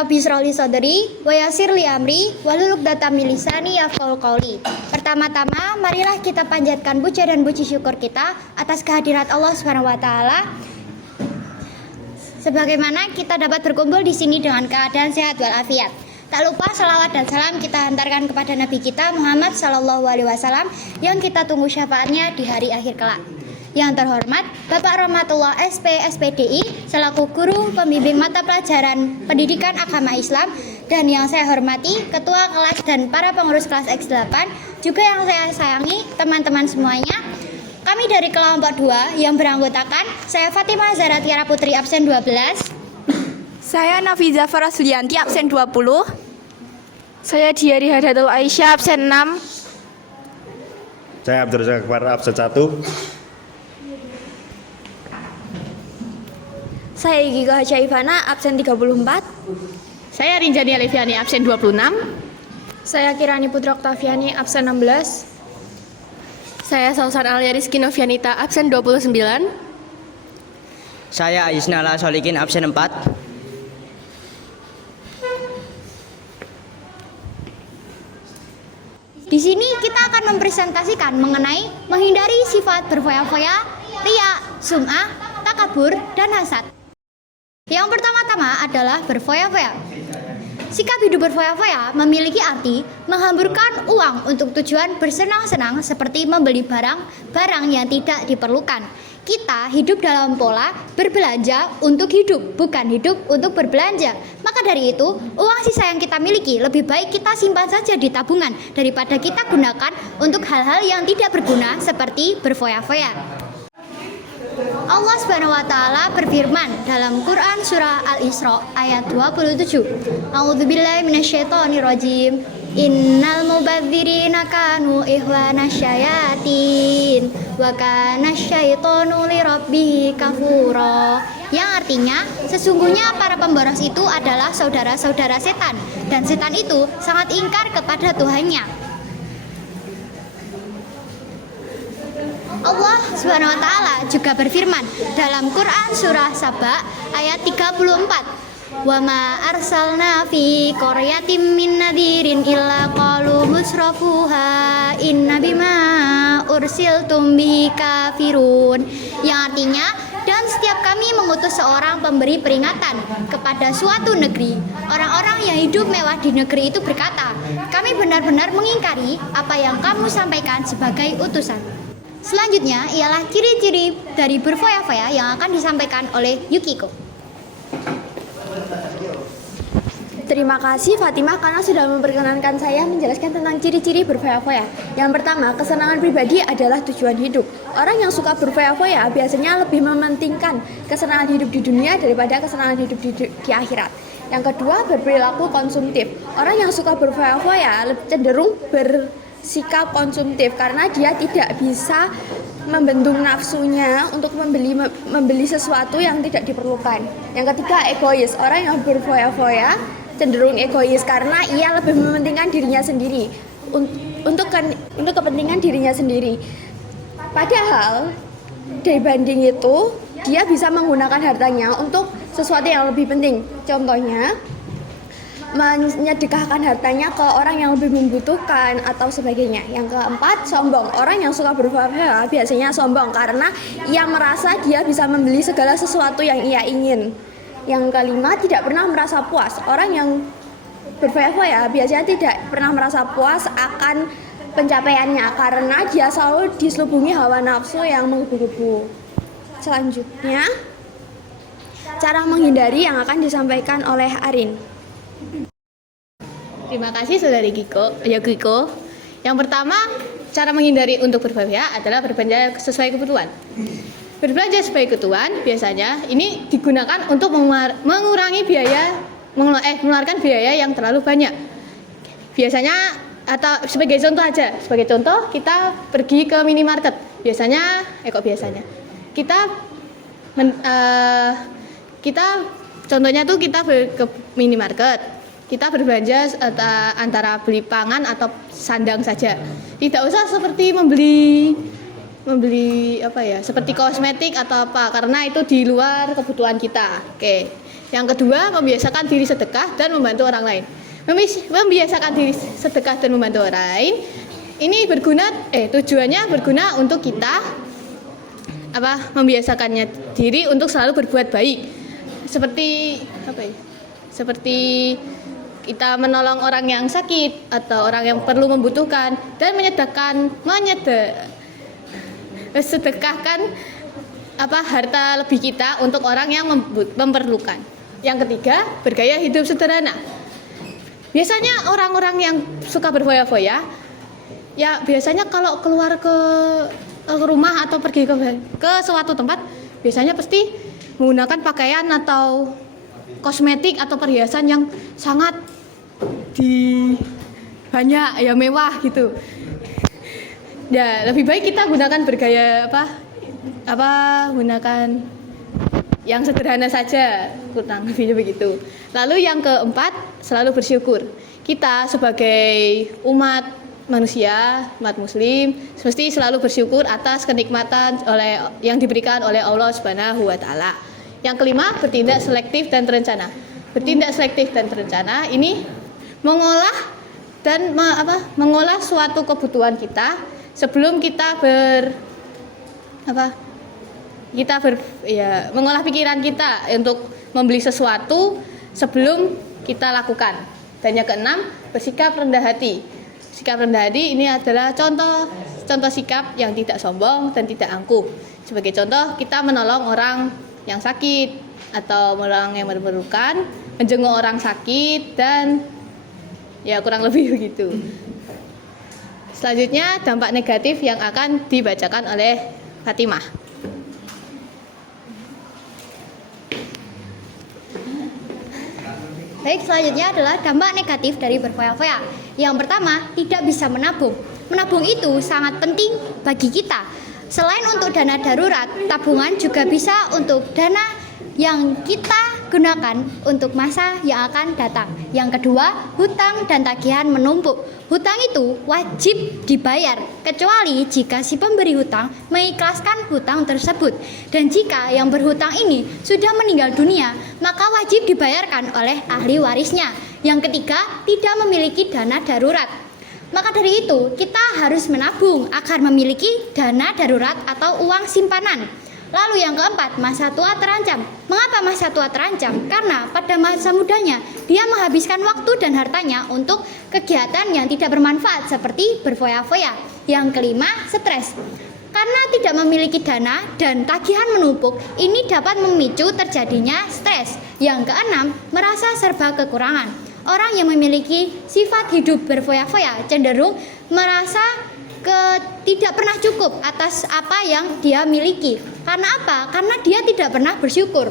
Rabbi shrah li sadri wa yassir li amri wahlul 'uqdatam min lisani yafqahu qawli. Pertama-tama, marilah kita panjatkan puja dan puji syukur kita atas kehadirat Allah Subhanahu wa taala. Sebagaimana kita dapat berkumpul di sini dengan keadaan sehat walafiat. Tak lupa salawat dan salam kita hantarkan kepada Nabi kita Muhammad Sallallahu Alaihi Wasallam yang kita tunggu syafaatnya di hari akhir kelak. Yang terhormat Bapak Rahmatullah SP SPDI selaku guru pembimbing mata pelajaran Pendidikan Agama Islam, dan yang saya hormati Ketua kelas dan para pengurus kelas X8, juga yang saya sayangi teman-teman semuanya. Kami dari kelompok 2 yang beranggotakan saya Fatimah Zahra Tiara Putri absen 12. Saya Nafiza Farah Sulianti absen 20. Saya Diari Hadatul Aisyah absen 6. Saya Abdul Razak Akbar absen 1. Saya Giko Haja Ivana absen 34. Saya Rinjani Alifiani absen 26. Saya Kirani Putra Oktaviani absen 16. Saya Sausan Alia Rizky Novianita absen 29. Saya Aisnala Solikin absen 4. Di sini kita akan mempresentasikan mengenai menghindari sifat berfoya-foya, riya, sum'ah, takabur, dan hasad. Yang pertama-tama adalah berfoya-foya. Sikap hidup berfoya-foya memiliki arti menghamburkan uang untuk tujuan bersenang-senang seperti membeli barang yang tidak diperlukan. Kita hidup dalam pola berbelanja untuk hidup, bukan hidup untuk berbelanja. Maka dari itu, uang sisa yang kita miliki lebih baik kita simpan saja di tabungan daripada kita gunakan untuk hal-hal yang tidak berguna seperti berfoya-foya. Allah Subhanahu wa taala berfirman dalam Quran surah Al-Isra ayat 27. A'udzubillahi minasyaitonirrajim. Innal mubadzirina kanu ikhwanasyayatin wa kana syaitonu lirabbihi kafura. Yang artinya, sesungguhnya para pemboros itu adalah saudara-saudara setan, dan setan itu sangat ingkar kepada Tuhannya. Allah Subhanahu wa taala juga berfirman dalam Quran surah Saba ayat 34. Wa ma arsalna fi qaryatin min nadhirin illa qalu musrafuha inna bima ursiltum bihi kafirun. Yang artinya, dan setiap kami mengutus seorang pemberi peringatan kepada suatu negeri, orang-orang yang hidup mewah di negeri itu berkata, kami benar-benar mengingkari apa yang kamu sampaikan sebagai utusan. Selanjutnya ialah ciri-ciri dari berfoya-foya yang akan disampaikan oleh Yukiko. Terima kasih Fatimah karena sudah memperkenankan saya menjelaskan tentang ciri-ciri berfoya-foya. Yang pertama, kesenangan pribadi adalah tujuan hidup. Orang yang suka berfoya-foya biasanya lebih mementingkan kesenangan hidup di dunia daripada kesenangan hidup di akhirat. Yang kedua, berperilaku konsumtif. Orang yang suka berfoya-foya cenderung bersikap konsumtif karena dia tidak bisa membendung nafsunya untuk membeli sesuatu yang tidak diperlukan. Yang ketiga, egois. Orang yang berfoya-foya cenderung egois karena ia lebih mementingkan dirinya sendiri untuk kepentingan dirinya sendiri. Padahal dibanding itu dia bisa menggunakan hartanya untuk sesuatu yang lebih penting. Contohnya, menyedekahkan hartanya ke orang yang lebih membutuhkan atau sebagainya. Yang keempat, sombong. Orang yang suka berfoya-foya biasanya sombong karena ia merasa dia bisa membeli segala sesuatu yang ia ingin. Yang kelima, tidak pernah merasa puas. Orang yang berfoya-foya biasanya tidak pernah merasa puas akan pencapaiannya karena dia selalu diselubungi hawa nafsu yang menggebu-gebu. Selanjutnya, cara menghindari yang akan disampaikan oleh Arin. Terima kasih Saudari Giko. Yang pertama, cara menghindari untuk berfoya adalah berbelanja sesuai kebutuhan. Berbelanja sesuai kebutuhan biasanya ini digunakan untuk mengurangi mengeluarkan biaya yang terlalu banyak. Biasanya, atau sebagai contoh aja, kita pergi ke minimarket. Kita ke minimarket. Kita berbelanja antara beli pangan atau sandang saja. Tidak usah seperti membeli seperti kosmetik atau apa, karena itu di luar kebutuhan kita. Oke. Yang kedua, membiasakan diri sedekah dan membantu orang lain. Membiasakan diri sedekah dan membantu orang lain ini tujuannya berguna untuk kita membiasakannya diri untuk selalu berbuat baik. Seperti Seperti kita menolong orang yang sakit atau orang yang perlu membutuhkan dan sedekahkan harta lebih kita untuk orang yang memerlukan. Yang ketiga, bergaya hidup sederhana. Biasanya orang-orang yang suka berfoya-foya, ya biasanya kalau keluar ke rumah atau pergi ke suatu tempat, biasanya pasti menggunakan pakaian atau kosmetik atau perhiasan yang sangat banyak ya, mewah gitu. Ya, lebih baik kita gunakan bergaya gunakan yang sederhana saja, kurang lebihnya begitu. Lalu yang keempat, selalu bersyukur. Kita sebagai umat manusia, umat muslim, mesti selalu bersyukur atas kenikmatan yang diberikan oleh Allah Subhanahu wa taala. Yang kelima, bertindak selektif dan terencana. Bertindak selektif dan terencana ini mengolah suatu kebutuhan kita sebelum kita mengolah pikiran kita untuk membeli sesuatu sebelum kita lakukan. Dan yang keenam, bersikap rendah hati. Sikap rendah hati ini adalah contoh sikap yang tidak sombong dan tidak angkuh. Sebagai contoh, kita menolong orang yang sakit atau orang yang memerlukan, menjenguk orang sakit, dan ya kurang lebih begitu. Selanjutnya, dampak negatif yang akan dibacakan oleh Fatimah. Baik, selanjutnya adalah dampak negatif dari berfoya-foya. Yang pertama, tidak bisa menabung. Menabung itu sangat penting bagi kita. Selain untuk dana darurat, tabungan juga bisa untuk dana yang kita gunakan untuk masa yang akan datang. Yang kedua, hutang dan tagihan menumpuk. Hutang itu wajib dibayar, kecuali jika si pemberi hutang mengikhlaskan hutang tersebut. Dan jika yang berhutang ini sudah meninggal dunia, maka wajib dibayarkan oleh ahli warisnya. Yang ketiga, tidak memiliki dana darurat. Maka dari itu, kita harus menabung agar memiliki dana darurat atau uang simpanan. Lalu yang keempat, masa tua terancam. Mengapa masa tua terancam? Karena pada masa mudanya, dia menghabiskan waktu dan hartanya untuk kegiatan yang tidak bermanfaat seperti berfoya-foya. Yang kelima, stres. Karena tidak memiliki dana dan tagihan menumpuk, ini dapat memicu terjadinya stres. Yang keenam, merasa serba kekurangan. Orang yang memiliki sifat hidup berfoya-foya cenderung merasa tidak pernah cukup atas apa yang dia miliki. Karena apa? Karena dia tidak pernah bersyukur.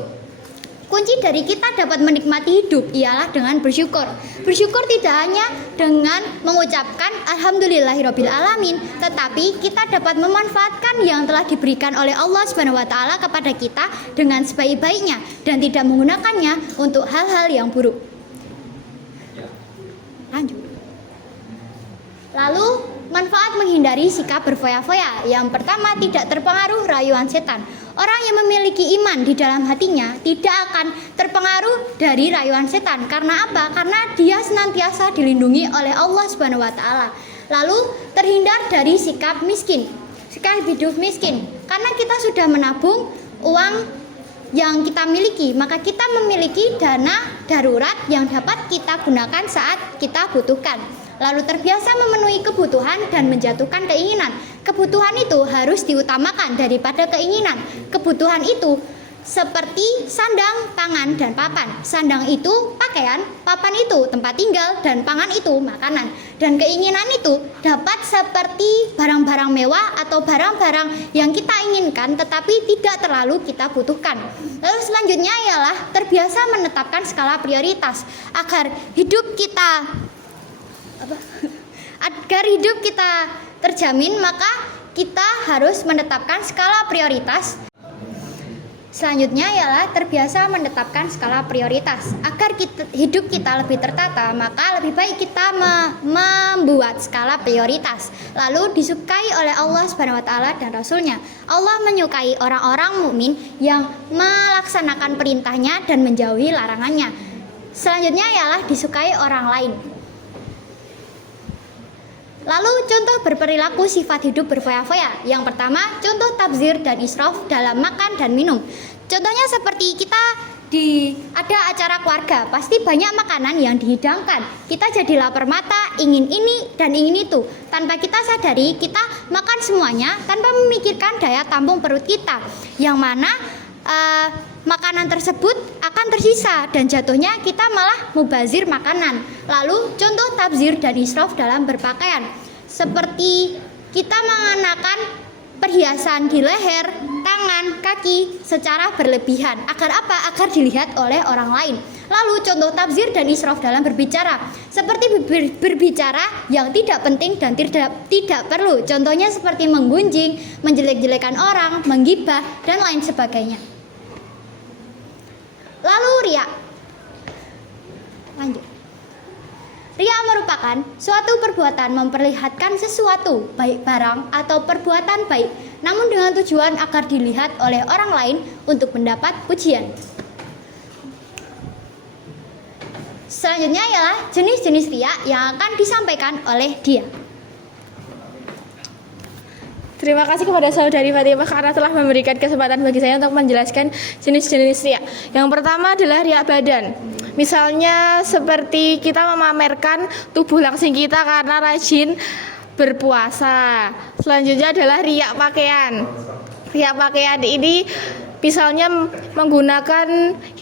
Kunci dari kita dapat menikmati hidup ialah dengan bersyukur. Bersyukur tidak hanya dengan mengucapkan alhamdulillahirabbil alamin, tetapi kita dapat memanfaatkan yang telah diberikan oleh Allah Subhanahu wa taala kepada kita dengan sebaik-baiknya dan tidak menggunakannya untuk hal-hal yang buruk. Lanjut. Lalu, manfaat menghindari sikap berfoya-foya. Yang pertama, tidak terpengaruh rayuan setan. Orang yang memiliki iman di dalam hatinya tidak akan terpengaruh dari rayuan setan. Karena apa? Karena dia senantiasa dilindungi oleh Allah Subhanahu wa taala. Lalu, terhindar dari sikap miskin. Sikap hidup miskin. Karena kita sudah menabung uang yang kita miliki, maka kita memiliki dana darurat yang dapat kita gunakan saat kita butuhkan. Lalu terbiasa memenuhi kebutuhan dan menjatuhkan keinginan. Kebutuhan itu harus diutamakan daripada keinginan. Kebutuhan itu seperti sandang, pangan, dan papan. Sandang itu pakaian, papan itu tempat tinggal, dan pangan itu makanan. Dan keinginan itu dapat seperti barang-barang mewah atau barang-barang yang kita inginkan tetapi tidak terlalu kita butuhkan. Lalu selanjutnya ialah terbiasa menetapkan skala prioritas agar hidup kita terjamin, maka kita harus menetapkan skala prioritas. Selanjutnya ialah terbiasa menetapkan skala prioritas. Agar hidup kita lebih tertata, maka lebih baik kita membuat skala prioritas. Lalu disukai oleh Allah SWT dan Rasulnya. Allah menyukai orang-orang mukmin yang melaksanakan perintahnya dan menjauhi larangannya. Selanjutnya ialah disukai orang lain. Lalu contoh berperilaku sifat hidup berfoya-foya. Yang pertama, contoh tabzir dan israf dalam makan dan minum. Contohnya seperti kita ada acara keluarga, pasti banyak makanan yang dihidangkan. Kita jadi lapar mata, ingin ini dan ingin itu. Tanpa kita sadari, kita makan semuanya tanpa memikirkan daya tampung perut kita. Yang mana makanan tersebut akan tersisa dan jatuhnya kita malah mubazir makanan. Lalu contoh tabzir dan israf dalam berpakaian, seperti kita mengenakan perhiasan di leher, tangan, kaki secara berlebihan. Agar apa? Agar dilihat oleh orang lain. Lalu contoh tabzir dan israf dalam berbicara, seperti berbicara yang tidak penting dan tidak perlu. Contohnya seperti menggunjing, menjelek-jelekan orang, menggibah dan lain sebagainya. Lalu riya. Lanjut. Riya merupakan suatu perbuatan memperlihatkan sesuatu, baik barang atau perbuatan baik, namun dengan tujuan agar dilihat oleh orang lain untuk mendapat pujian. Selanjutnya ialah jenis-jenis riya yang akan disampaikan oleh dia. Terima kasih kepada saudari Fatimah karena telah memberikan kesempatan bagi saya untuk menjelaskan jenis-jenis riya. Yang pertama adalah riya badan. Misalnya seperti kita memamerkan tubuh langsing kita karena rajin berpuasa. Selanjutnya adalah riya pakaian. Riya pakaian ini misalnya menggunakan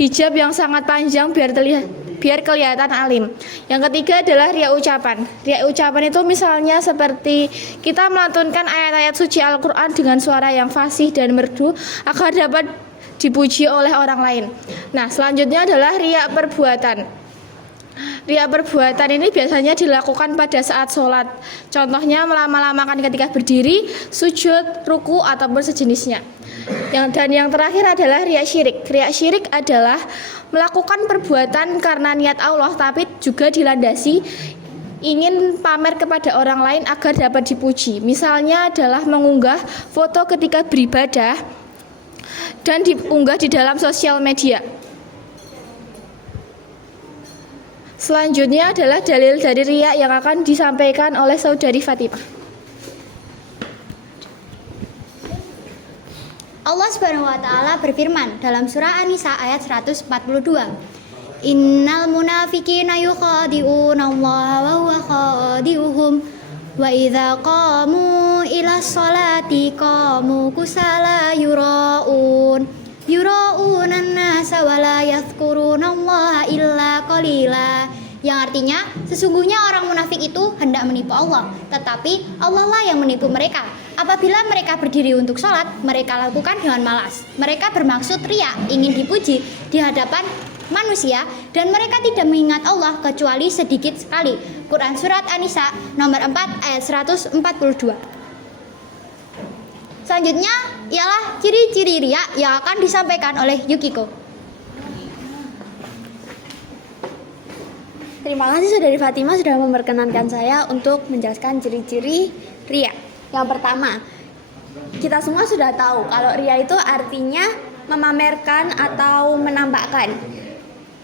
hijab yang sangat panjang biar kelihatan alim. Yang ketiga adalah riya ucapan. Riya ucapan itu misalnya seperti kita melantunkan ayat-ayat suci Al-Quran dengan suara yang fasih dan merdu agar dapat dipuji oleh orang lain. Nah, selanjutnya adalah riya perbuatan. Riya perbuatan ini biasanya dilakukan pada saat sholat. Contohnya melama-lamakan ketika berdiri, sujud, ruku ataupun sejenisnya. Dan yang terakhir adalah riya syirik. Riya syirik adalah melakukan perbuatan karena niat Allah tapi juga dilandasi ingin pamer kepada orang lain agar dapat dipuji. Misalnya adalah mengunggah foto ketika beribadah dan diunggah di dalam sosial media. Selanjutnya adalah dalil dari riya yang akan disampaikan oleh saudari Fatimah. Allah Subhanahu wa taala berfirman dalam surah An-Nisa ayat 142. Innal munafiqina yukhadi'una Allah wa huwa khadi'uhum wa idza qamu ila sholati qamu kusala yura'una an-nasa wa la yadhkuruna Allah illa qalila. Yang artinya sesungguhnya orang munafik itu hendak menipu Allah, tetapi Allah lah yang menipu mereka. Apabila mereka berdiri untuk sholat, mereka lakukan dengan malas. Mereka bermaksud riya, ingin dipuji di hadapan manusia, dan mereka tidak mengingat Allah kecuali sedikit sekali. Quran Surat An-Nisa nomor 4 ayat 142. Selanjutnya ialah ciri-ciri riya yang akan disampaikan oleh Yukiko. Terima kasih saudari Fatimah sudah memperkenankan saya untuk menjelaskan ciri-ciri riya. Yang pertama, kita semua sudah tahu kalau riya itu artinya memamerkan atau menampakkan.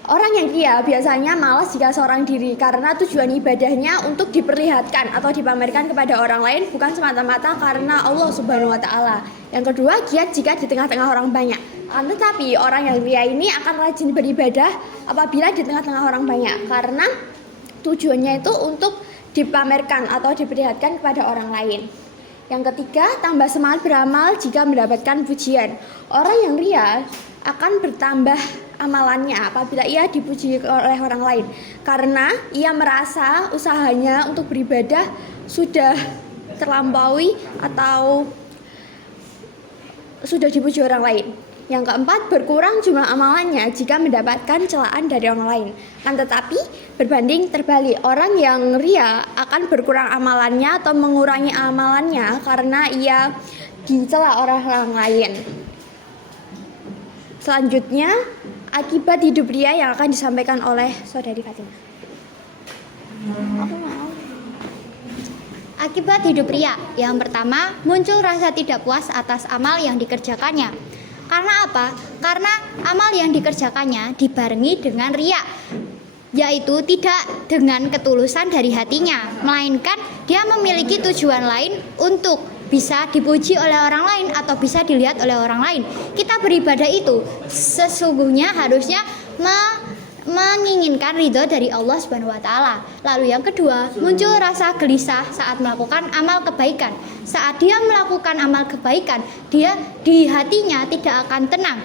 Orang yang riya biasanya malas jika seorang diri karena tujuan ibadahnya untuk diperlihatkan atau dipamerkan kepada orang lain, bukan semata-mata karena Allah Subhanahu wa taala. Yang kedua, giat jika di tengah-tengah orang banyak. Tetapi orang yang riya ini akan rajin beribadah apabila di tengah-tengah orang banyak karena tujuannya itu untuk dipamerkan atau diperlihatkan kepada orang lain. Yang ketiga, tambah semangat beramal jika mendapatkan pujian. Orang yang riya akan bertambah amalannya apabila ia dipuji oleh orang lain karena ia merasa usahanya untuk beribadah sudah terlampaui atau sudah dipuji orang lain. Yang keempat, berkurang jumlah amalannya jika mendapatkan celaan dari orang lain. Tetapi berbanding terbalik, orang yang riya akan berkurang amalannya atau mengurangi amalannya karena ia dicela orang lain. Selanjutnya, akibat hidup ria yang akan disampaikan oleh Saudari Fatimah. Aku mau. Akibat hidup ria, yang pertama muncul rasa tidak puas atas amal yang dikerjakannya. Karena apa? Karena amal yang dikerjakannya dibarengi dengan ria, yaitu tidak dengan ketulusan dari hatinya, melainkan dia memiliki tujuan lain untuk bisa dipuji oleh orang lain atau bisa dilihat oleh orang lain. Kita beribadah itu sesungguhnya harusnya menginginkan ridho dari Allah Subhanahu wa taala. Lalu yang kedua, muncul rasa gelisah saat melakukan amal kebaikan. Saat dia melakukan amal kebaikan, dia di hatinya tidak akan tenang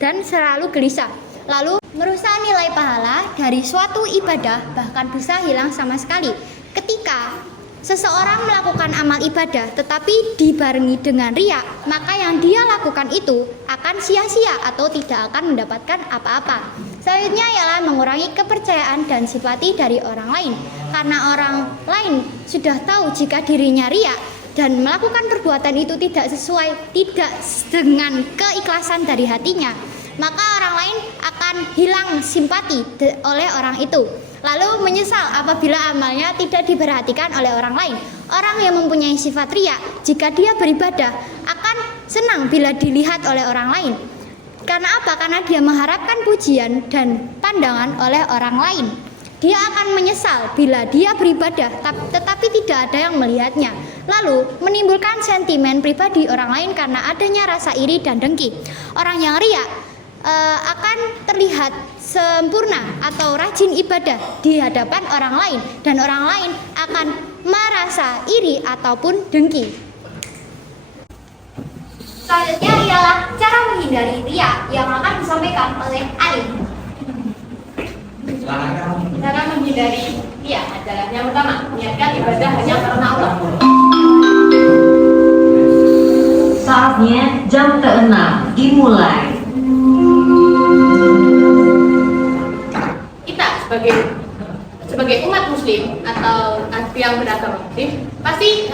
dan selalu gelisah. Lalu merusak nilai pahala dari suatu ibadah, bahkan bisa hilang sama sekali. Ketika seseorang melakukan amal ibadah tetapi dibarengi dengan riya, maka yang dia lakukan itu akan sia-sia atau tidak akan mendapatkan apa-apa. Selanjutnya ialah mengurangi kepercayaan dan simpati dari orang lain. Karena orang lain sudah tahu jika dirinya riya dan melakukan perbuatan itu tidak sesuai, tidak dengan keikhlasan dari hatinya, maka orang lain akan hilang simpati oleh orang itu. Lalu menyesal apabila amalnya tidak diperhatikan oleh orang lain. Orang yang mempunyai sifat riya, jika dia beribadah, akan senang bila dilihat oleh orang lain. Karena apa? Karena dia mengharapkan pujian dan pandangan oleh orang lain. Dia akan menyesal bila dia beribadah tetapi tidak ada yang melihatnya. Lalu menimbulkan sentimen pribadi orang lain karena adanya rasa iri dan dengki. Orang yang riya akan terlihat sempurna atau rajin ibadah di hadapan orang lain, dan orang lain akan merasa iri ataupun dengki. Selanjutnya ialah cara menghindari riya yang akan disampaikan oleh Ali. Cara menghindari riya adalah yang pertama, niatkan ibadah hanya karena Allah. Saatnya jam ke-6 dimulai. Kita sebagai umat muslim atau yang beragama muslim pasti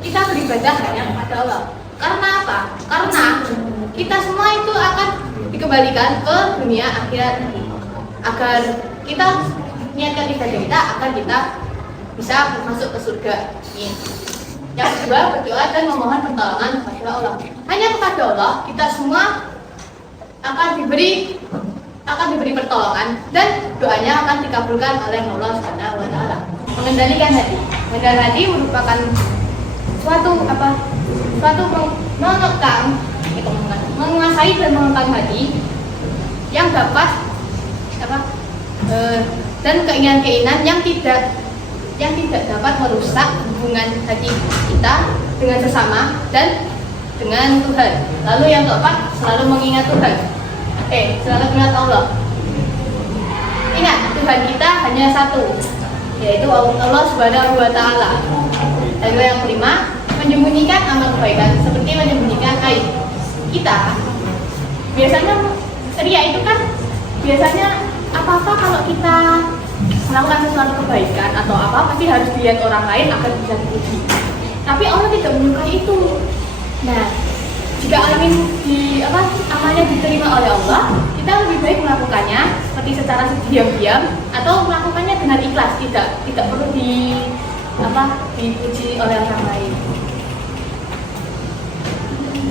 kita beribadah hanya kepada Allah. Karena apa? Karena kita semua itu akan dikembalikan ke dunia akhirat nanti. Agar kita niatkan ibadah kita agar kita bisa masuk ke surga. Yang kedua, berdoa dan memohon pertolongan kepada Allah. Hanya kepada Allah kita semua akan diberi pertolongan dan doanya akan dikabulkan oleh Allah Subhanahu wa taala. Mengendalikan hati. Mengendalikan hati merupakan suatu menguasai dan mengekang hati yang dapat dan keinginan-keinginan yang tidak dapat merusak hubungan hati kita dengan sesama dan dengan Tuhan. Lalu yang keempat, selalu mengingat Tuhan. Selalu ingat Allah. Ingat, Tuhan kita hanya satu, yaitu Allah Subhanahu wa taala. Lalu yang kelima, menyembunyikan amal kebaikan seperti menyembunyikan aib. Kita biasanya riya itu kan biasanya apa-apa kalau kita melakukan sesuatu kebaikan atau apa pasti harus dilihat orang lain agar bisa dipuji. Tapi Allah tidak menyukai itu. Nah, jika amalnya diterima oleh Allah, kita lebih baik melakukannya seperti secara diam-diam atau melakukannya dengan ikhlas, tidak perlu dipuji oleh orang lain.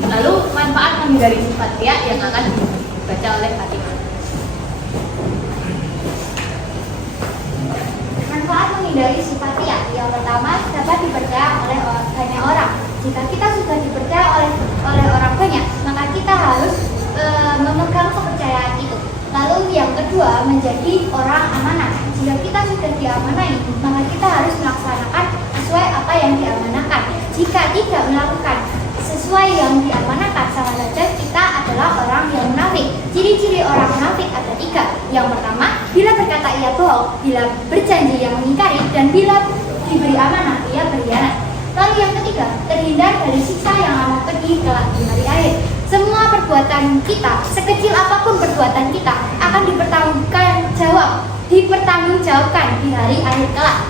Lalu manfaat menghindari sifat riya yang akan dibaca oleh Fatimah. Manfaat menghindari sifat riya yang pertama, dapat dipercaya oleh banyak orang. Jika kita sudah dipercaya oleh orang banyak, maka kita harus memegang kepercayaan itu. Lalu yang kedua, menjadi orang amanah. Jika kita sudah diamanai, maka kita harus melaksanakan sesuai apa yang diamanahkan. Jika tidak melakukan sesuai yang diamanahkan, sama saja kita adalah orang yang munafik. Ciri-ciri orang munafik ada 3. Yang pertama, bila berkata ia bohong, bila berjanji ia mengingkari, dan bila diberi amanah ia berkhianat. Lalu yang ketiga, terhindar dari siksa yang akan pergi kelak di hari akhir. Semua perbuatan kita, sekecil apapun perbuatan kita, akan dipertanggungjawabkan di hari akhir kelak.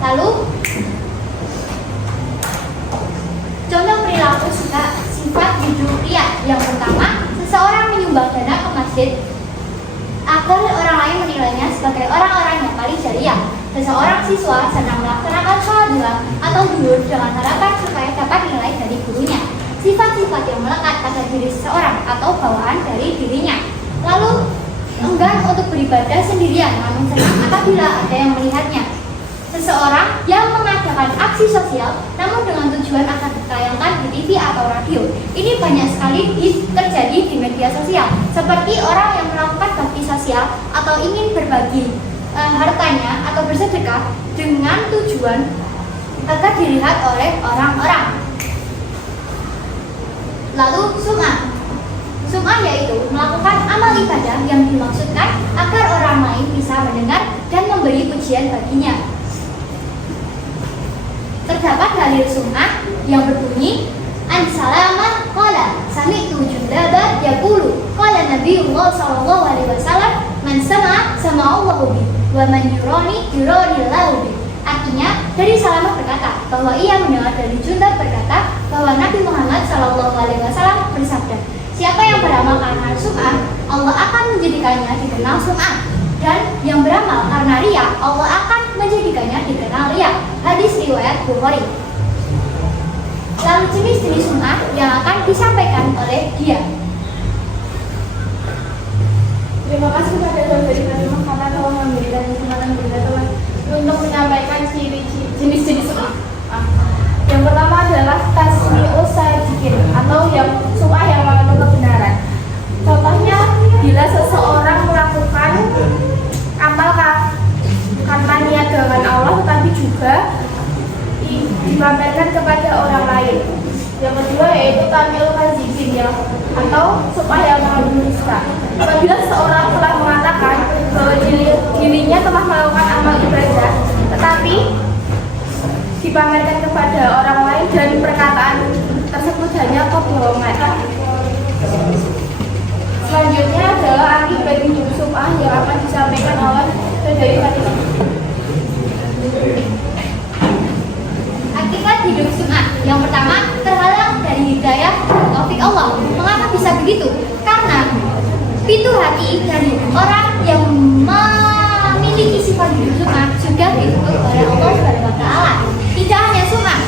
Lalu contoh perilaku sifat hidup riya. Yang pertama, seseorang menyumbang orang-orang yang paling ceria. Seseorang siswa sedang melaksanakan sholat duha atau zuhur dengan harapan supaya dapat nilai dari gurunya. Sifat-sifat yang melekat pada diri seseorang atau bawaan dari dirinya. Lalu enggan untuk beribadah sendirian, namun senang apabila ada yang melihatnya. Seseorang yang mengadakan aksi sosial namun dengan tujuan akan ditayangkan di TV atau radio. Ini banyak sekali terjadi di media sosial, seperti orang yang melakukan bakti sosial atau ingin berbagi hartanya atau bersedekah dengan tujuan agar dilihat oleh orang-orang. Lalu sum'ah. Sum'ah yaitu melakukan amal ibadah yang dimaksudkan agar orang lain bisa mendengar dan memberi pujian baginya. Terdapat dalil sum'ah yang berbunyi an salamah qala sami'tu jundaba yaqulu qala Nabiullah sallallahu alaihi wasallam man sama'a sama'allahu bi wa man yurani yuranillahu bi. Artinya, dari Salamah berkata bahwa ia mendengar dari Jundab berkata bahwa Nabi Muhammad sallallahu alaihi wasallam bersabda, siapa yang beramal karena sum'ah, Allah akan menjadikannya dikenal sum'ah. Dan yang beramal karena riya, Allah akan menjadikannya dikenal riya. Hadis riwayat Bukhari. Lalu jenis-jenis sum'ah yang akan disampaikan oleh dia. Terima kasih kepada saudari Fatimah karena telah memberikan kesempatan kepada teman untuk menyampaikan jenis-jenis sum'ah. Yang pertama adalah tasmi'us sadiqin atau yang sum'ah yang mengandung kebenaran. Contohnya, bila seseorang melakukan amal karena niat dengan Allah tetapi juga dipamerkan kepada orang lain. Yang kedua yaitu tamil kadzibin atau sum'ah yang mengandung dusta. Apabila seseorang telah mengatakan bahwa dirinya telah melakukan amal ibadah tetapi dipamerkan kepada orang lain dan perkataan tersebut hanya kebohongan. Selanjutnya adalah akibat hidup sum'ah yang akan disampaikan oleh saudari Fatimah. Akibat hidup sum'ah yang pertama, terhalang dari hidayah dan taufik Allah. Mengapa bisa begitu? Karena pintu hati dari orang yang memiliki sifat hidup sum'ah juga ditutup oleh Allah Subhanahu wa Ta'ala. Tidak hanya sum'ah,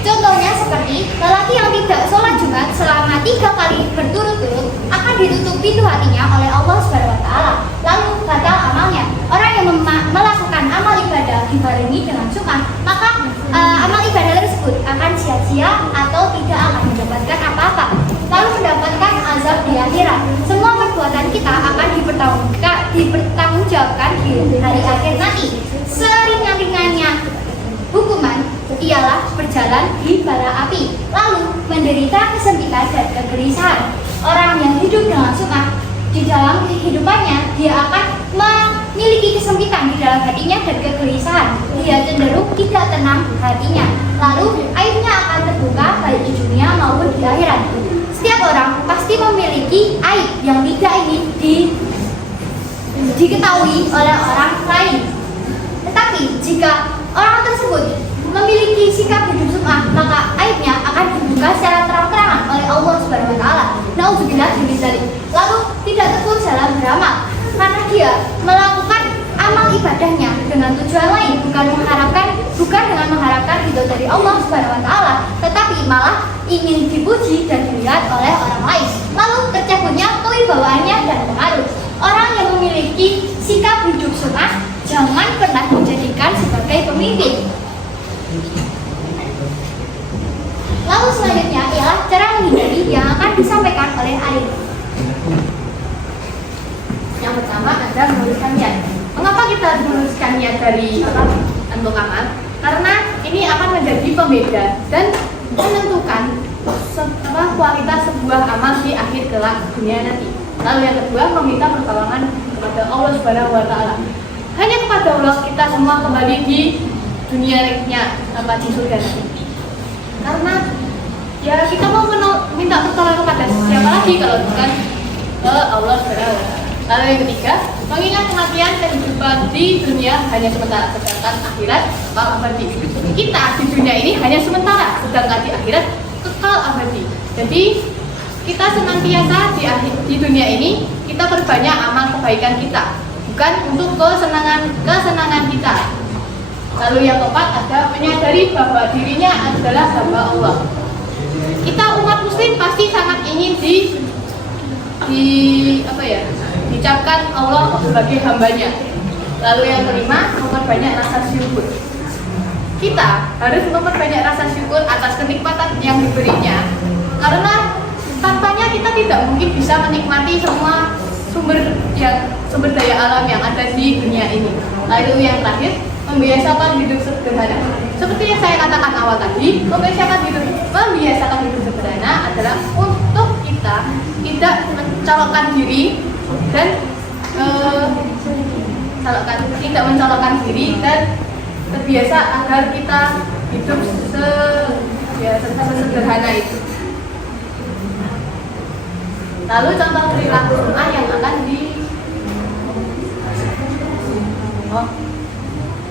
contohnya seperti lelaki yang tidak sholat Jumat selama 3 kali berturut-turut akan ditutup pintu hatinya oleh Allah Subhanahu wa Ta'ala. Lalu batal amalnya. Orang yang melakukan amal ibadah dibarengi dengan sum'ah, maka amal ibadah tersebut akan sia-sia atau tidak akan mendapatkan apa-apa, lalu mendapatkan azab di akhirat. Semua perbuatan kita akan dipertanggungjawabkan di hari akhir nanti. Seringan-ringannya hukuman ialah berjalan di bara api, lalu menderita kesempitan dan kegelisahan. Orang yang hidup dengan sum'ah, di dalam kehidupannya dia akan memiliki kesempitan di dalam hatinya dan kegelisahan. Dia cenderung tidak tenang hatinya, lalu aibnya akan terbuka baik di dunia maupun di akhirat. Setiap orang pasti memiliki aib yang tidak ingin diketahui oleh orang lain. Tetapi jika orang tersebut memiliki sikap hidup sum'ah, maka aibnya akan dibuka secara terang-terangan oleh Allah Subhanahu wa Ta'ala. Nauzubillah min dzalik. Lalu tidak tekun dalam beramal karena dia melakukan amal ibadahnya dengan tujuan lain, bukan dengan mengharapkan ridho dari Allah Subhanahu wa Ta'ala, tetapi malah ingin dipuji dan dilihat oleh orang lain. Lalu tercabutnya kewibawaannya dan pengaruh. Orang yang memiliki sikap hidup sum'ah jangan pernah dijadikan sebagai pemimpin. Lalu selanjutnya ialah cara menghindari yang akan disampaikan oleh alim. Yang pertama adalah menuliskan niat. Mengapa kita harus menuliskan niat dari untuk amal? Karena ini akan menjadi pembeda dan menentukan kualitas sebuah amal di akhir kelak dunia nanti. Lalu yang kedua, meminta pertolongan kepada Allah Subhanahu wa Ta'ala. Hanya kepada Allah kita semua kembali di dunianya di surga nanti. Karena ya kita mau minta pertolongan kepada siapa lagi kalau bukan ke Allah Subhanahu wa Ta'ala. Lalu yang ketiga, mengingat kematian kehidupan di dunia hanya sementara, sedangkan akhirat kekal abadi. Kita di dunia ini hanya sementara, sedangkan di akhirat kekal abadi. Jadi kita senantiasa di dunia ini kita perbanyak amal kebaikan kita. bukan untuk kesenangan kita. Lalu yang keempat ada menyadari bahwa dirinya adalah hamba Allah. Kita umat muslim pasti sangat ingin dicapkan Allah sebagai hambanya. Lalu yang kelima, memperbanyak rasa syukur. Kita harus memperbanyak rasa syukur atas kenikmatan yang diberinya, karena tanpanya kita tidak mungkin bisa menikmati semua sumber daya alam yang ada di dunia ini. Lalu yang terakhir, membiasakan hidup sederhana. Seperti yang saya katakan awal tadi, membiasakan hidup sederhana adalah untuk kita tidak mencolokkan diri dan terbiasa agar kita hidup sesederhana itu. Lalu contoh perilaku sunnah yang akan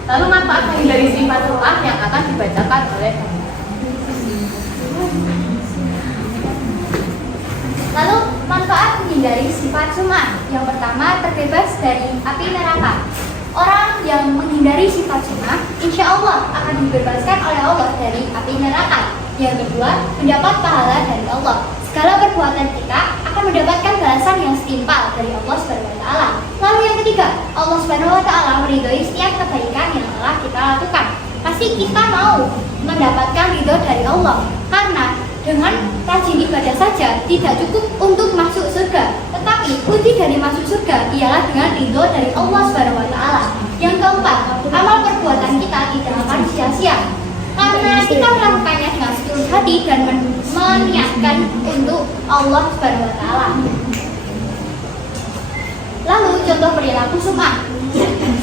lalu manfaat menghindari sifat sunnah yang akan dibacakan oleh Lalu manfaat menghindari sifat sunnah. Yang pertama, terbebas dari api neraka. Orang yang menghindari sifat sunnah, insya Allah akan dibebaskan oleh Allah dari api neraka. Yang kedua, mendapat pahala dari Allah. Segala perbuatan kita akan mendapatkan balasan yang setimpal dari Allah Subhanahu wa taala. Lalu yang ketiga, Allah Subhanahu wa taala meridhoi setiap kebaikan yang telah kita lakukan. Pasti kita mau mendapatkan ridho dari Allah, karena dengan rajin ibadah saja tidak cukup untuk masuk surga, tetapi kunci dari masuk surga ialah dengan ridho dari Allah Subhanahu wa taala. Yang keempat, amal perbuatan kita tidak akan sia-sia, karena kita melakukannya dengan seluruh hati dan meniatkan untuk Allah Subhanahu wa taala. Lalu contoh perilaku sum'ah.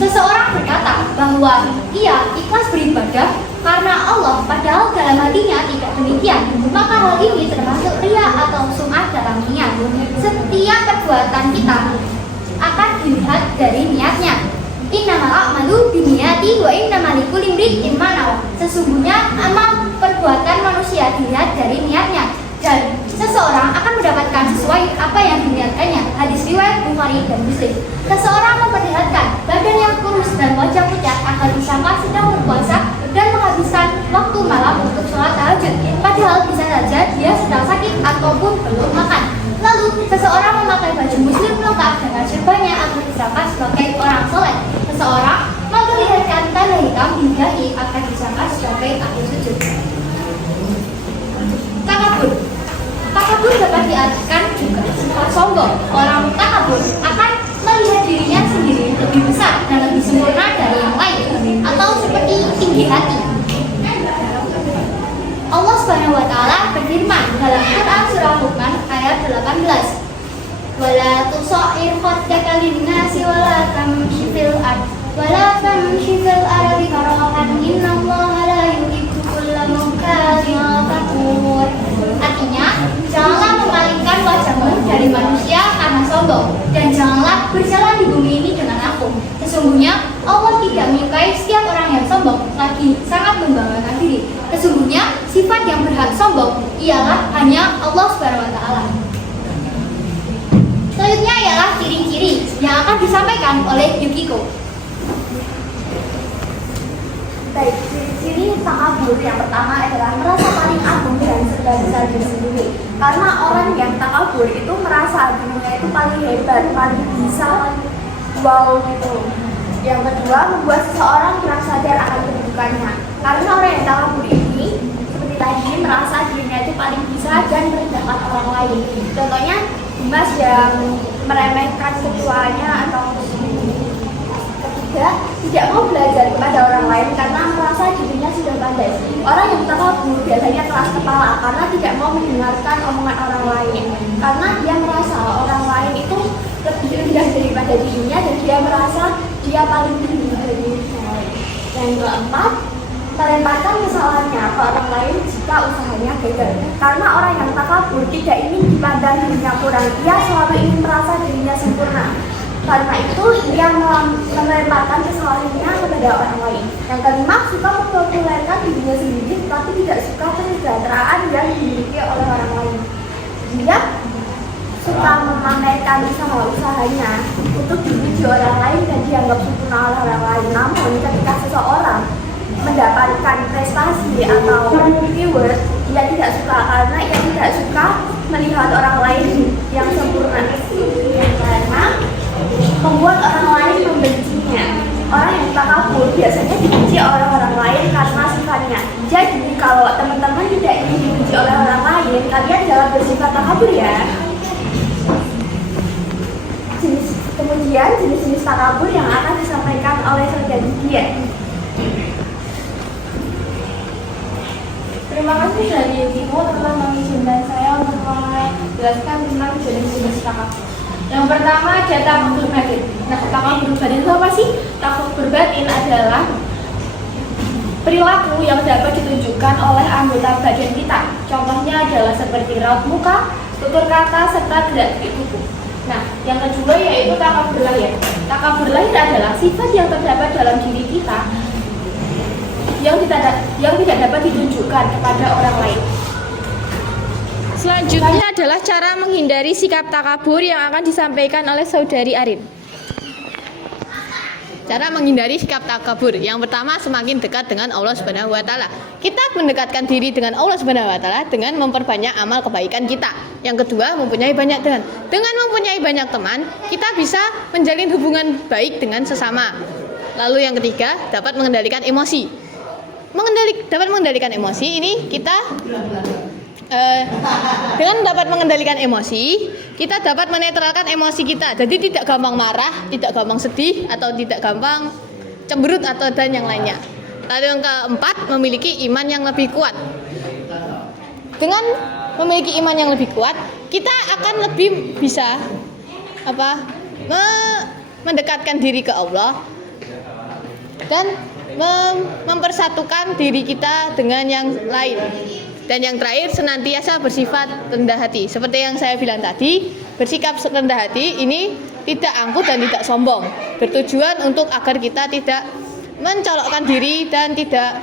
Seseorang berkata bahwa ia ikhlas beribadah karena Allah, padahal dalam hatinya tidak demikian. Maka hal ini termasuk riya atau sum'ah dalam niat. Setiap perbuatan kita akan dilihat dari niatnya. Innamal a'malu binniyati wa innamal likulli imri'in ma nawa. Sesungguhnya amal perbuatan manusia dilihat dari niatnya, dan seseorang akan mendapatkan sesuai apa yang diniatkannya. Hadis riwayat Bukhari dan Muslim. Seseorang memperlihatkan badan yang kurus dan wajah pucat agar disangka sedang berpuasa dan menghabiskan waktu malam untuk sholat tahajud, padahal bisa saja dia sedang sakit ataupun belum makan. Lalu seseorang memakai baju muslim lengkap dengan serbannya agar disangka sebagai orang soleh. Seseorang memperlihatkan tanda hitam di dahi agar disangka sebagai ahli sujud. Takabur. Takabur dapat diartikan juga sifat sombong. Orang takabur akan melihat dirinya sendiri lebih besar dan lebih sempurna dari yang lain, atau seperti tinggi hati. Allah Subhanahu wa taala berfirman dalam Quran surah Luqman ayat 18. Wala tusair khaddaka lin-nasi wala tamshi fil ard wala tamshi fil ardi marahan innallaha la yuhibbu kulla mukhtalin fakhur. Artinya, janganlah memalingkan wajahmu dari manusia karena sombong, dan janganlah berjalan di bumi ini dengan angkuh. Sesungguhnya Allah tidak menyukai setiap orang yang sombong, lagi sangat membanggakan diri. Sesungguhnya sifat yang berhak sombong ialah hanya Allah Subhanahu wa taala. Selanjutnya ialah ciri-ciri yang akan disampaikan oleh Yukiko. Baik, ciri-ciri takabur yang pertama adalah merasa paling agung dan serba besar diri sendiri. Karena orang yang takabur itu merasa dirinya itu paling hebat, paling bisa, wow gitu. Yang kedua, membuat seseorang kurang sadar akan kedudukannya. Karena orang yang takabur ini seperti tadi merasa dirinya itu paling bisa dan merendahkan orang lain. Contohnya Dimas yang meremehkan ketuanya, atau ketiga, tidak mau belajar kepada orang lain karena merasa dirinya sudah pandai. Orang yang takabur biasanya keras kepala karena tidak mau mendengarkan omongan orang lain, karena dia merasa orang lain itu lebih rendah daripada dirinya dan dia merasa dia paling tinggi dari orang lain. Yang keempat, melemparkan kesalahannya ke orang lain jika usahanya gagal. Karena orang yang takabur tidak ingin dipandang dirinya kurang, dia selalu ingin merasa dirinya sempurna. Karena itu dia melemparkan kesalahannya kepada orang lain. Yang kelima, suka mempopulerkan dirinya sendiri tapi tidak suka kesejahteraan yang dimiliki oleh orang lain. Dia suka memamerkan menyelesaikan usaha-usahanya untuk dipuji orang lain dan dianggap sempurna oleh orang lain. Namun ketika seseorang mendapatkan prestasi atau reward, ia tidak suka karena ia tidak suka melihat orang lain yang sempurna itu, karena membuat orang lain membencinya. Orang yang takabur biasanya dibenci oleh orang lain karena sifatnya. Jadi kalau teman-teman tidak ingin dibenci oleh orang lain, kalian jangan bersifat takabur ya. Kemudian jenis-jenis takabur yang akan disampaikan oleh saudari Dian. Terima kasih dari Yukimo telah mengizinkan saya untuk menjelaskan tentang jenis-jenis takabur. Yang pertama ada takabur batin. Nah, takabur batin itu apa sih? Takabur batin adalah perilaku yang dapat ditunjukkan oleh anggota badan kita. Contohnya adalah seperti raut muka, tutur kata, serta gerak-gerik tubuh. Nah, yang kedua yaitu takabur lahir. Takabur lahir adalah sifat yang terdapat dalam diri kita yang tidak dapat ditunjukkan kepada orang lain. Selanjutnya adalah cara menghindari sikap takabur yang akan disampaikan oleh saudari Arin. Cara menghindari sikap takabur. Yang pertama, semakin dekat dengan Allah Subhanahu wa taala. Kita mendekatkan diri dengan Allah Subhanahu wa taala dengan memperbanyak amal kebaikan kita. Yang kedua, mempunyai banyak teman. Dengan mempunyai banyak teman, kita bisa menjalin hubungan baik dengan sesama. Lalu yang ketiga, dapat mengendalikan emosi. Dapat mengendalikan emosi ini kita dengan dapat mengendalikan emosi, kita dapat menetralkan emosi kita. Jadi tidak gampang marah, tidak gampang sedih, atau tidak gampang cemberut atau dan yang lainnya. Lalu yang keempat, memiliki iman yang lebih kuat. Dengan memiliki iman yang lebih kuat, kita akan lebih bisa mendekatkan diri ke Allah dan mempersatukan diri kita dengan yang lain. Dan yang terakhir, senantiasa bersifat rendah hati. Seperti yang saya bilang tadi, bersikap rendah hati ini tidak angkuh dan tidak sombong. Bertujuan untuk agar kita tidak mencolokkan diri dan tidak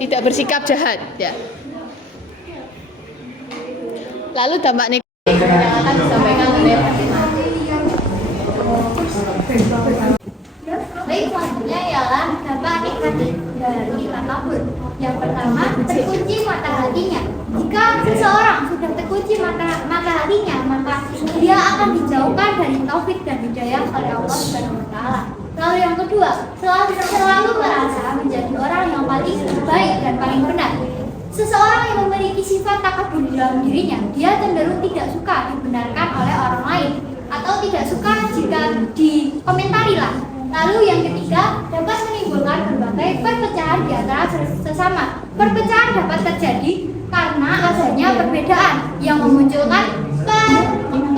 tidak bersikap jahat ya. Lalu dampak negatif yang akan disampaikan oleh Fatimah. Baik, selanjutnya ialah dampak negatif dari takabur. Yang pertama, terkunci mata hatinya. Jika seseorang sudah terkunci mata hatinya, maka dia akan dijauhkan dari taufik dan hidayah oleh Allah Subhanahu wa taala. Lalu yang kedua, selalu merasa menjadi orang yang paling baik dan paling benar. Seseorang yang memiliki sifat takabur di dalam dirinya, dia cenderung tidak suka dibenarkan oleh orang lain atau tidak suka jika dikomentari lah. Lalu yang ketiga, dapat menimbulkan berbagai perpecahan di antara sesama. Perpecahan dapat terjadi karena adanya perbedaan yang memunculkan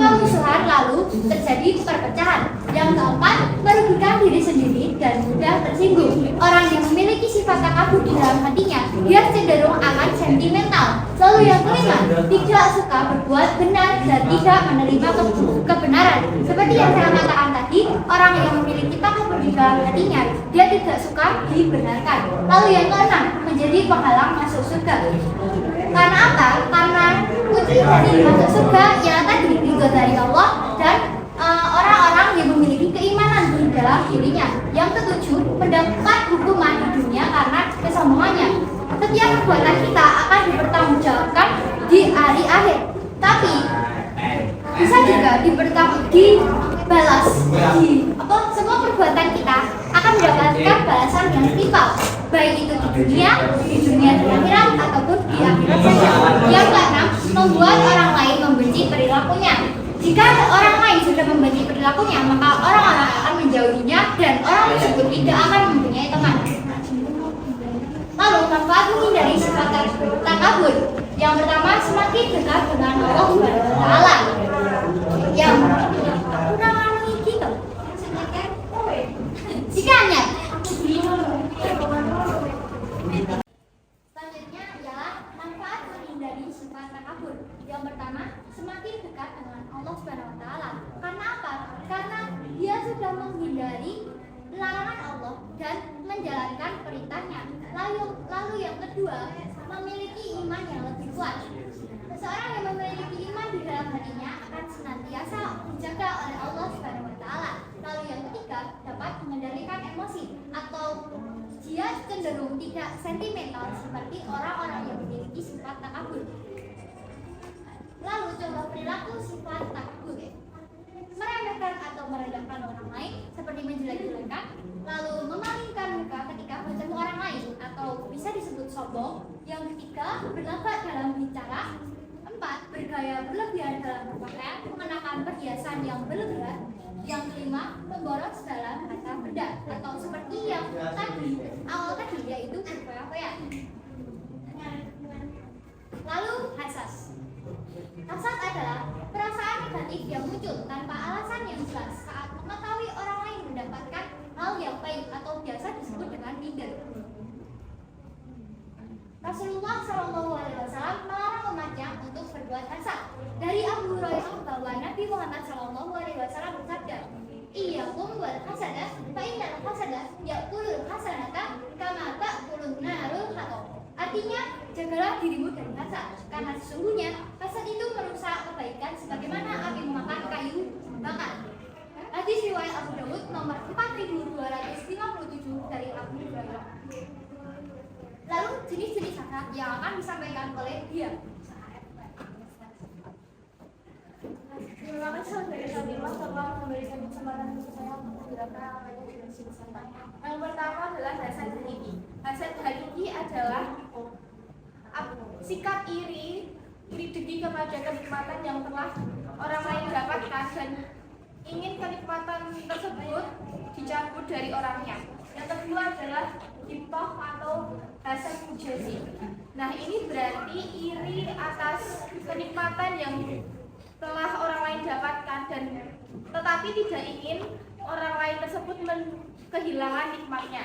permusuhan, lalu terjadi perpecahan. Yang keempat, merugikan diri sendiri dan mudah tersinggung. Orang yang memiliki sifat takabur di dalam hatinya, dia cenderung akan sentimental. Lalu yang kelima, tidak suka berbuat benar dan tidak menerima kebenaran. Seperti yang saya katakan tadi, orang yang memiliki takabur di dalam hatinya, dia tidak suka dibenarkan. Lalu yang keenam, menjadi penghalang masuk surga. Karena apa? Karena kunci dari masuk surga yang tadi ridho dari Allah dan orang-orang yang memiliki keimanan di dalam dirinya. Yang ketujuh, mendapat hukuman di dunia karena kesombongannya. Setiap perbuatan kita akan dipertanggungjawabkan di hari akhir, tapi bisa juga dibalas. Semua perbuatan kita akan mendapatkan balasan yang setimpal, baik itu di dunia di akhirat ataupun di akhirat saja. Yang keenam, membuat orang lain membenci perilakunya. Jika orang lain sudah membenci perilakunya, maka orang-orang akan menjauhinya dan orang tersebut tidak akan mempunyai teman. Lalu manfaat menghindari sifat takabur. Yang pertama, semakin dekat dengan Allah Subhanahu wa taala. Yang kurang gitu. Sekiannya. Selanjutnya adalah manfaat menghindari sifat takabur. Yang pertama, semakin dekat dengan Allah Subhanahu wa taala. Karena apa? Karena dia sudah menghindari larangan Allah dan menjalankan perintahnya. Lalu yang kedua, memiliki iman iman yang lebih kuat. Seseorang yang memiliki iman di dalam hatinya akan senantiasa dijaga oleh Allah Subhanahu wa taala. Lalu yang ketiga, dapat mengendalikan emosi atau dia cenderung tidak sentimental seperti orang-orang yang memiliki sifat takabur. Lalu coba perilaku sifat takabur, meremehkan atau merendahkan orang lain seperti menjelek-jelekan, lalu memalingkan muka ketika bertemu orang lain atau bisa disebut sombong. Yang ketiga, berlagak dalam bicara. 4. Bergaya berlebihan dalam berpakaian, mengenakan perhiasan yang berlebihan. Yang kelima, memboros dalam kata benda atau seperti yang awal tadi yaitu berfoya-foya. Lalu hasad. Hasad adalah perasaan negatif yang muncul tanpa alasan yang jelas saat mengetahui orang lain mendapatkan hal yang baik atau biasa disebut dengan minder. Rasulullah SAW melarang umatnya untuk berbuat hasad. Dari Abu Hurairah bahwa Nabi Muhammad SAW bersabda, "Iyyakum wal hasadah, fa innal hasadah ya'kulul hasanata kama ta'kulun narul hatab." Artinya, jagalah dirimu dari hasad, karena sesungguhnya hasad itu merusak kebaikan sebagaimana api memakan kayu bakar. Hadis riwayat Abu Dawud nomor 4257 dari Abu Hurairah. Lalu jenis-jenis hasad yang akan disampaikan oleh dia. Terima kasih saudara Fatimah telah memberikan kesempatan untuk saya untuk menjelaskan apa itu jenis hasad. Yang pertama adalah hasad hakiki. Hasad hakiki adalah sikap iri dengki kepada kenikmatan yang telah orang lain dapatkan dan ingin kenikmatan tersebut dicabut dari orangnya. Yang kedua adalah ghibah atau hasad mujazi. Nah, ini berarti iri atas kenikmatan yang telah orang lain dapatkan dan tetapi tidak ingin orang lain tersebut kehilangan nikmatnya.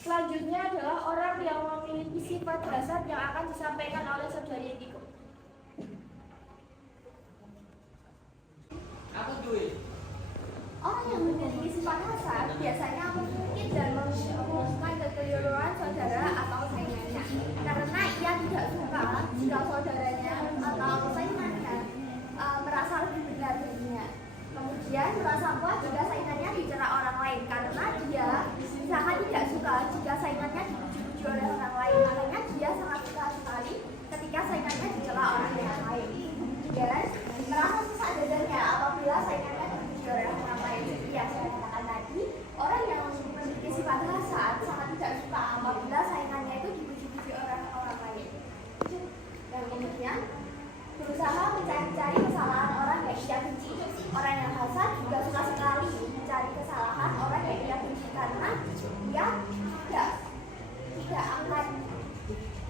Selanjutnya adalah orang yang memiliki sifat hasad yang akan disampaikan oleh saudari Tiko. Orang yang memiliki sifat hasad biasanya mungkin dan mengumumkan kekeliruan saudara atau saingannya karena ia tidak suka jika saudaranya atau saingannya merasa lebih benar darinya. Kemudian merasa puas jika saingannya dicela orang lain karena dia sangat tidak suka jika saingannya dipuji-puji oleh orang lain. Makanya dia sangat suka sekali ketika saingannya dicela orang yang lain. Dan merasa sesak dadanya apabila saingannya dipuji oleh orang lain. Seperti yang saya katakan tadi, orang yang memiliki sifat hasad sangat tidak suka apabila saingannya itu dipuji-puji oleh orang lain. Dan kemudian berusaha mencari-cari kesalahan orang yang ia benci. Orang yang hasad juga suka sekali mencari kesalahan orang yang ia benci karena dia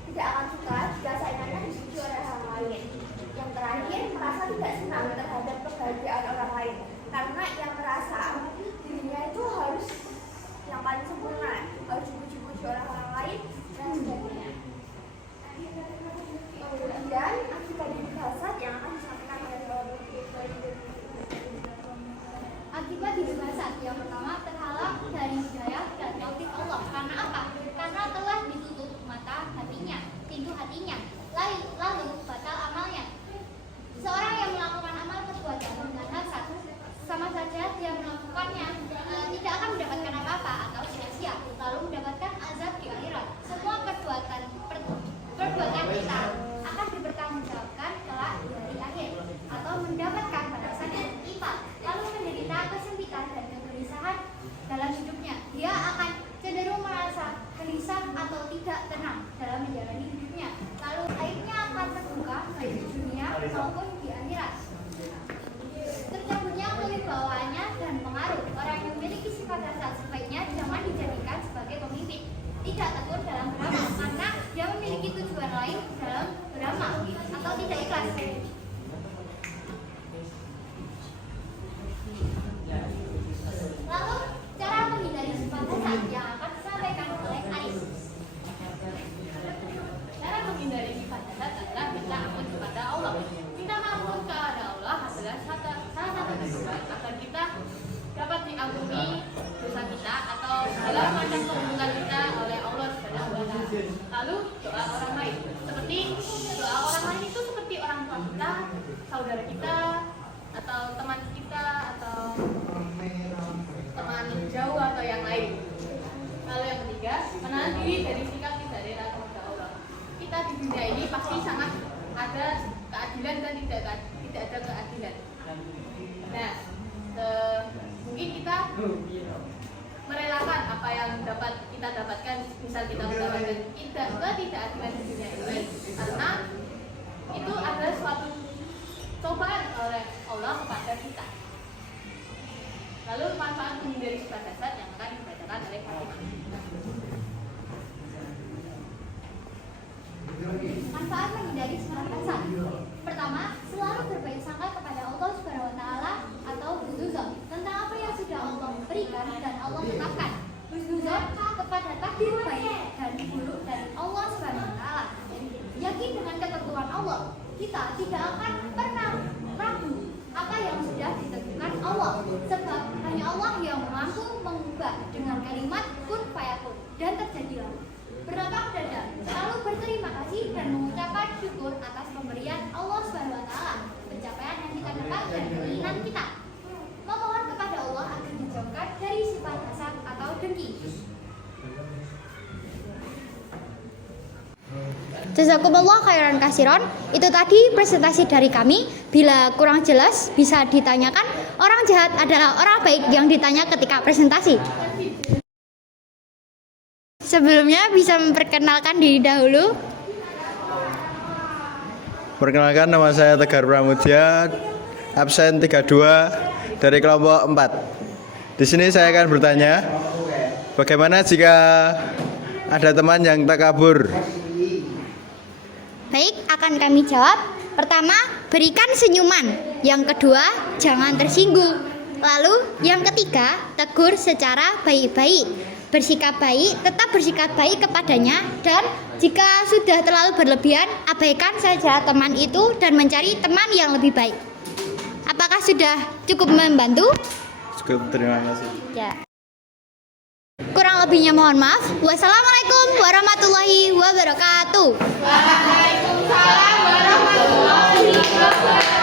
tidak akan suka jika saingannya dipuji oleh orang lain. Yang terakhir, merasa tidak senang terhadap kebahagiaan orang lain karena ia merasa dirinya itu harus yang paling sempurna, harus dipuji-puji oleh orang lain dan sebagainya. Kemudian akibat hasad yang akan disampaikan oleh Akibat hidup hasad yang pertama, terhalang dari hidayah dan taufik Allah. Karena apa? Karena telah ditutup mata hatinya, pintu hatinya, lalu batal amalnya. Seorang yang melakukan amal perbuatan dengan hasad, sama saja dia melakukannya tidak akan mendapatkan apa-apa atau sia-sia, lalu mendapatkan azab di akhirat. Semua perbuatan kita akan dipertanggungjawabkan kelak di hari akhir atau mendapatkan balasan yang timpal, lalu menderita kesempitan dan kegelisahan dalam hidupnya. Dia akan cenderung merasa gelisah atau tidak tenang dalam menjalani hidupnya, lalu aibnya akan terbuka baik di dunia maupun di akhirat. Tercampurnya kewibawaannya dan pengaruh. Orang yang memiliki sifat hasad sebaiknya jangan dijadikan sebagai pemimpin. Tidak tekun dalam beramal karena dia memiliki tujuan lain dalam beramal atau tidak ikhlas. Lalu cara menghindari sifat hasad yang akan disampaikan oleh Aris. Cara Lalu doa orang lain. Seperti doa orang lain itu seperti orang tua kita, saudara kita, atau teman kita, atau teman jauh atau yang lain. Lalu yang ketiga, menahan diri dari sikap tidak rela kepada Allah. Kita di dunia ini pasti sangat ada keadilan dan tidak ada keadilan. Nah, mungkin kita merelakan apa yang dapat kita dapatkan, misal kita mendapatkan ketidakadilan di dunia ini, karena itu adalah suatu cobaan oleh Allah kepada kita. Lalu manfaat menghindari sifat hasad yang akan dibacakan oleh Fatimah. Manfaat menghindari sifat hasad. Pertama, selalu berbaik sangka kepada Allah Subhanahu wa taala atau husnuzon tentang apa yang sudah Allah berikan dan Allah tetapkan. Husnuzon kepada takdir baik dan buruk dari Allah Subhanahu wa taala. Yakin dengan ketentuan Allah, kita tidak akan pernah ragu apa yang sudah ditentukan Allah, sebab hanya Allah yang mampu mengubah dengan kalimat kun fayakun dan terjadilah. Berlapang dada, selalu berterima kasih dan mengucapkan syukur atas pemberian Allah Subhanahu wa taala, pencapaian yang kita dapat dan keinginan kita. Memohon kepada Allah agar dijauhkan dari sifat hasad atau dengki. Jazakumullah khairan kasiron. Itu tadi presentasi dari kami. Bila kurang jelas bisa ditanyakan. Orang jahat adalah orang baik yang ditanya ketika presentasi. Sebelumnya bisa memperkenalkan diri dahulu. Perkenalkan, nama saya Tegar Pramudia, absen 32 dari kelompok 4. Di sini saya akan bertanya, bagaimana jika ada teman yang takabur? Baik, akan kami jawab. Pertama, berikan senyuman. Yang kedua, jangan tersinggung. Lalu, yang ketiga, tegur secara baik-baik. Bersikap baik, tetap bersikap baik kepadanya. Dan jika sudah terlalu berlebihan, abaikan saja teman itu dan mencari teman yang lebih baik. Apakah sudah cukup membantu? Cukup, terima kasih. Ya. Kurang lebihnya mohon maaf. Wassalamualaikum warahmatullahi wabarakatuh. Waalaikumsalam warahmatullahi wabarakatuh.